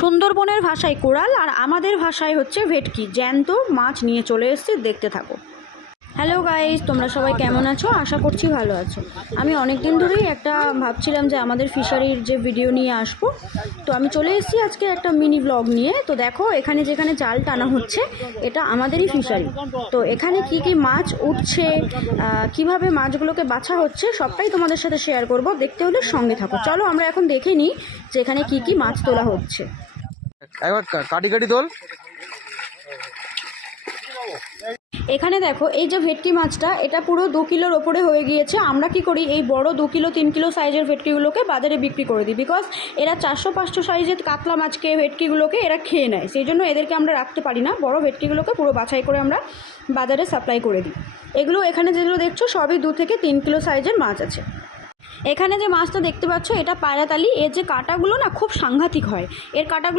সুন্দরবনের ভাষায় কোরাল আর আমাদের ভাষায় হচ্ছে ভেটকি। জ্যান্ত মাছ নিয়ে চলে এসেছি, দেখতে থাকো। হ্যালো গাইস, তোমরা সবাই কেমন আছো? আশা করছি ভালো আছো। আমি অনেক দিন ধরেই ভাবছিলাম যে আমাদের ফিশারির যে ভিডিও নিয়ে আসবো, তো আমি চলে এসেছি আজকে একটা মিনি ব্লগ নিয়ে। তো দেখো, এখানে যেখানে জাল টানা হচ্ছে এটা আমাদেরই ফিশারি। তো এখানে কি কি মাছ উঠছে, কিভাবে মাছগুলোকে বাছা হচ্ছে, সবটাই তোমাদের সাথে শেয়ার করব। দেখতে হলে সঙ্গে থাকো। চলো আমরা এখন দেখে নিই যে এখানে কি কি মাছ তোলা হচ্ছে। একবার কাটি কাটি তোল। এখানে দেখো, এই যে ভেটকি মাছটা, এটা পুরো 2 কিলোর ওপরে হয়ে গিয়েছে। আমরা কি করি, এই বড় 2 কিলো 3 কিলো সাইজের ভেটকিগুলোকে বাজারে বিক্রি করে দিই, বিকজ এরা 400-500 সাইজের কাতলা মাছকে, ভেটকিগুলোকে এরা খেয়ে নেয়। সেই জন্য এদেরকে আমরা রাখতে পারি না। বড় ভেটকিগুলোকে পুরো বাছাই করে আমরা বাজারে সাপ্লাই করে দিই। এগুলো এখানে যেগুলো দেখছো সবই 2 থেকে 3 কিলো সাইজের মাছ আছে। এখানে যে মাছটা দেখতে পাচ্ছ এটা পায়রাতালি। এর যে কাঁটাগুলো না খুব সাংঘাতিক হয়। এর কাঁটাগুলো